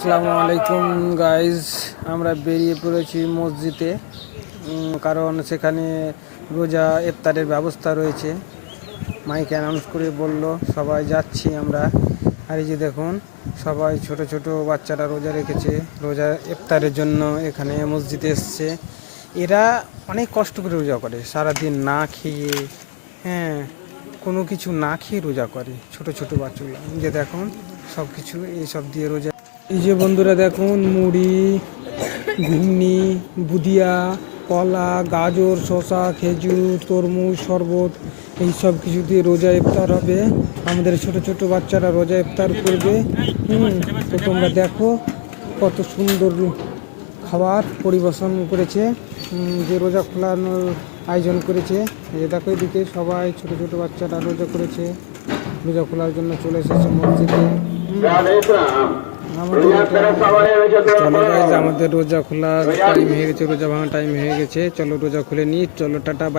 আসসালামু আলাইকুম গাইজ, আমরা বেরিয়ে পড়েছি মসজিদে, কারণ সেখানে রোজা ইফতারের ব্যবস্থা রয়েছে। মাইকে অ্যানাউন্স করে বলল সবাই যাচ্ছি আমরা। আর এই যে দেখুন, সবাই ছোট ছোট বাচ্চারা রোজা রেখেছে, রোজা ইফতারের জন্য এখানে মসজিদে এসছে। এরা অনেক কষ্ট করে রোজা করে, সারাদিন না খেয়ে, হ্যাঁ, কোনো কিছু না খেয়ে রোজা করে ছোট ছোট বাচ্চাগুলো। যে দেখুন, সব কিছু এইসব দিয়ে রোজা। এই যে বন্ধুরা দেখুন, মুড়ি, ঘুগনি, বুদিয়া, কলা, গাজর, শসা, খেজুর, তরমুজ, শরবত, এই সব কিছু দিয়ে রোজা ইফতার হবে। আমাদের ছোট ছোট বাচ্চারা রোজা ইফতার করবে। তো তোমরা দেখো কত সুন্দর খাবার পরিবেশন করেছে, যে রোজা খোলানোর আয়োজন করেছে। এই দেখো, এদিকে সবাই ছোট ছোট বাচ্চারা রোজা করেছে, রোজা খোলার জন্য চলে এসেছে মসজিদে। আমাদের রোজা খোলার টাইম হয়ে গেছে, রোজা ভাঙার টাইম হয়ে গেছে। চলো রোজা খুলে নিই, চলো টাটা বাই।